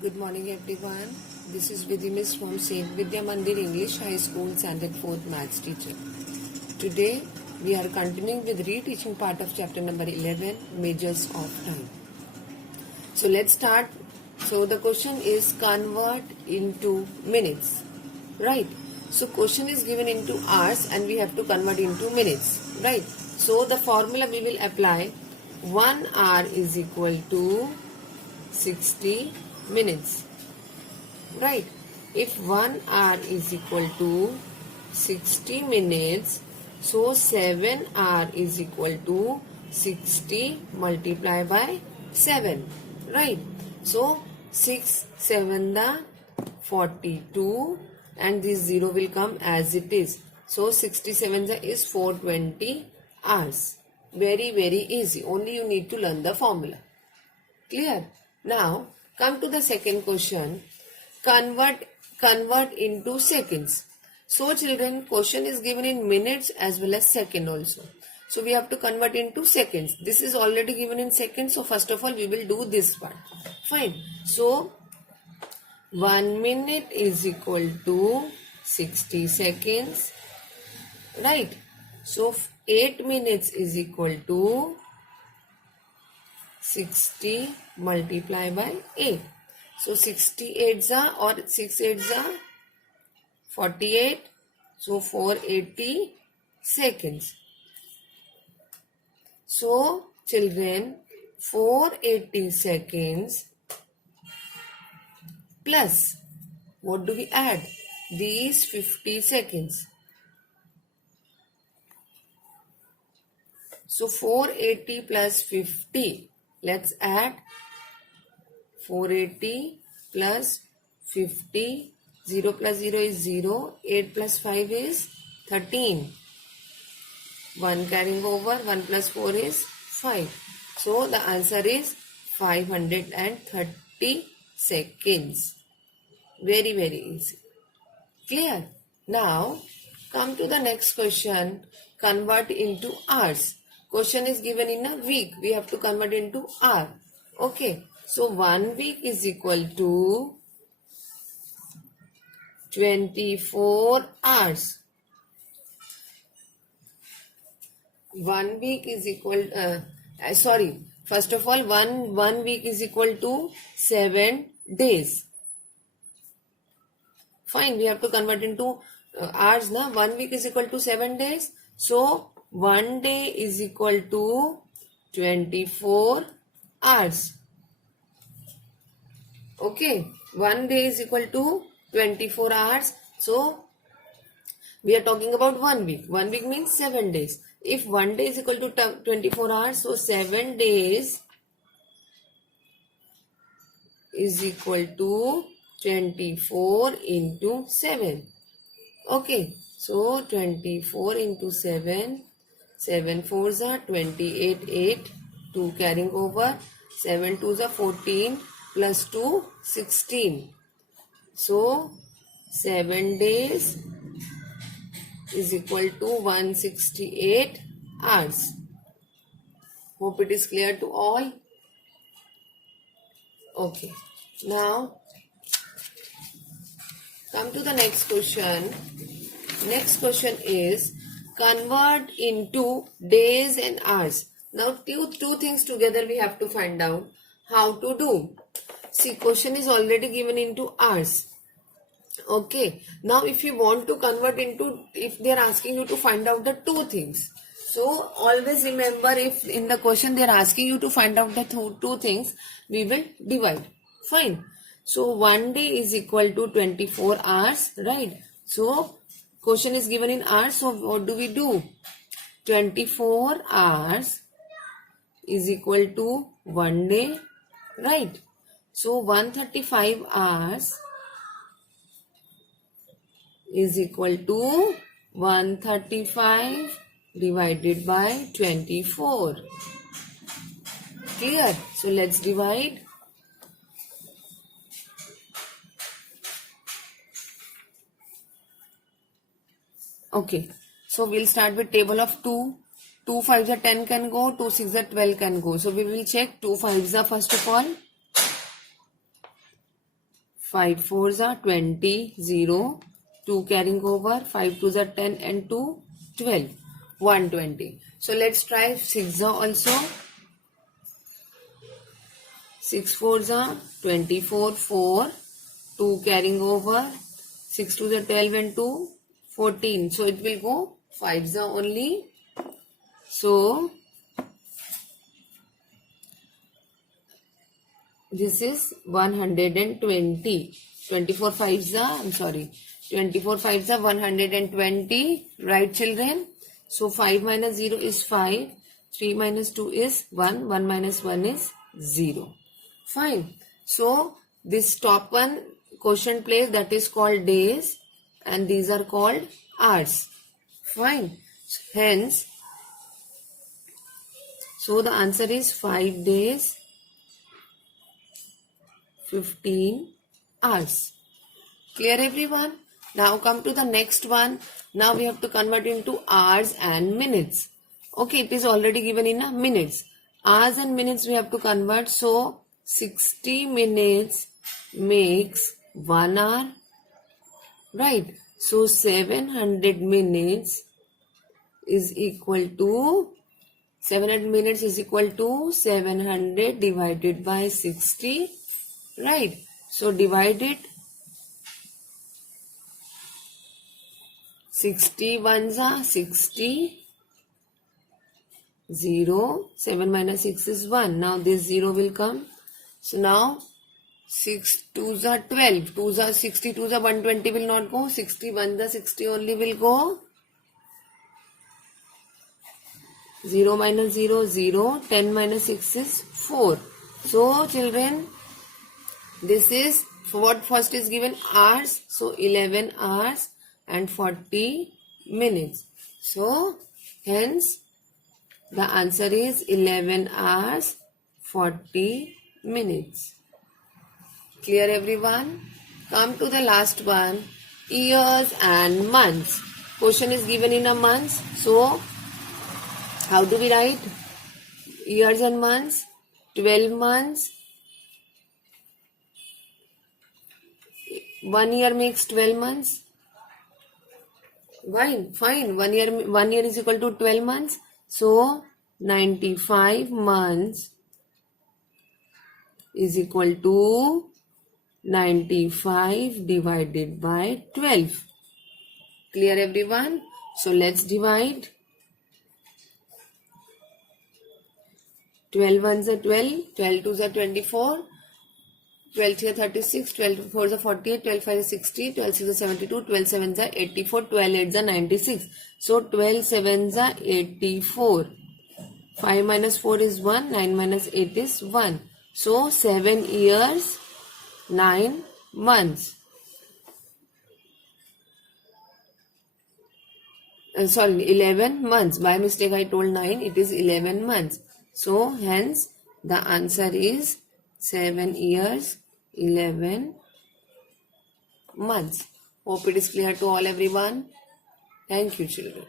Good morning everyone. This is Vidhi Miss from Saint Vidya Mandir English High School Standard 4th Maths teacher. Today we are continuing with reteaching part of chapter number 11, Measures of Time. So let's start. So the question is convert into minutes. Right. So question is given into hours and we have to convert into minutes. Right. So the formula we will apply, 1 hour is equal to 60 minutes. Right. If 1 hour is equal to 60 minutes, so 7 hour is equal to 60 multiplied by 7. Right. So 6 7 the 42 and this 0 will come as it is. So 67 is 420 hours. Very easy. Only you need to learn the formula. Clear? Now come to the second question. Convert into seconds. So children, question is given in minutes as well as second also. So we have to convert into seconds. This is already given in seconds. So first of all we will do this part. Fine. So 1 minute is equal to 60 seconds. Right. So 8 minutes is equal to 60 multiplied by 8. So 68 or 6 8 48. So 480 seconds. So children, 480 seconds plus what do we add? These 50 seconds. So 480 plus 50. Let's add 480 plus 50. 0 plus 0 is 0. 8 plus 5 is 13. 1 carrying over. 1 plus 4 is 5. So the answer is 530 seconds. Very easy. Clear? Now come to the next question. Convert into hours. Question is given in a week. We have to convert into hour. Okay. So 1 week is equal to 24 hours. 1 week is equal first of all, one week is equal to 7 days. Fine, we have to convert into hours now. 1 week is equal to 7 days. So 1 day is equal to 24 hours. Okay, 1 day is equal to 24 hours. So we are talking about 1 week. 1 week means 7 days. If 1 day is equal to 24 hours, so 7 days is equal to 24 into 7. Okay, so 24 into 7. 7 4s are 28, 8, 2 carrying over, 7 2s are 14, plus 2, 16. So, 7 days is equal to 168 hours. Hope it is clear to all. Okay, now come to the next question. Next question is convert into days and hours. Now two things together we have to find out how to do. See, question is already given into hours. Okay. Now if you want to convert into, if they are asking you to find out the two things. So always remember, if in the question they are asking you to find out the two things, we will divide. Fine. So 1 day is equal to 24 hours. Right. So question is given in hours, so what do we do? 24 hours is equal to 1 day, right? So 135 hours is equal to 135 divided by 24. Clear? So let's divide. Okay, so we'll start with table of 2. 2 5s are 10 can go, 2 6s are 12 can go. So we will check 2 5s are first of all. 5 4s are 20, 0, 2 carrying over, 5 2s are 10 and 2, 12, 120. So let's try 6 also. 6 4s are 24, 4, 2 carrying over, 6 2s are 12 and 2, 14. So it will go 5s only. So this is 120. 24 5s are, 24 5s are 120. Right, children? So 5 minus 0 is 5. 3 minus 2 is 1. 1 minus 1 is 0. Fine. So this top one quotient place, that is called days, and these are called hours. Fine. Hence, so the answer is 5 days, 15 hours. Clear, everyone? Now come to the next one. Now we have to convert into hours and minutes. Okay, it is already given in a minutes. Hours and minutes we have to convert. So 60 minutes makes 1 hour. Right. So 700 minutes is equal to 700 divided by 60. Right. So divide it. 60 ones are 60. 0. 7 minus 6 is 1. Now this 0 will come. So now 6 2s are 12. 2s are 60. 2s are 120 will not go. 60 1s are 60 only will go. 0 minus 0, 0. 10 minus 6 is 4. So children, this is what first is given, hours. So 11 hours and 40 minutes. So hence the answer is 11 hours 40 minutes. Clear, everyone? Come to the last one, years and months. Question is given in a months. So how do we write years and months? 12 months. 1 year makes 12 months. Fine. 1 year is equal to 12 months. So 95 months is equal to 95 divided by 12. Clear, everyone? So let's divide. 12 ones are 12, 12 twos are 24, 12 3 are 36, 12 4 are 48, 12 5 is 60, 12 6 is 72, 12 7 are 84, 12 8 are 96. So 12 7 are 84. 5 minus 4 is 1, 9 minus 8 is 1. So 7 years, 9 months. 11 months. By mistake I told 9, it is 11 months. So hence the answer is 7 years, 11 months. Hope it is clear to all, everyone. Thank you, children.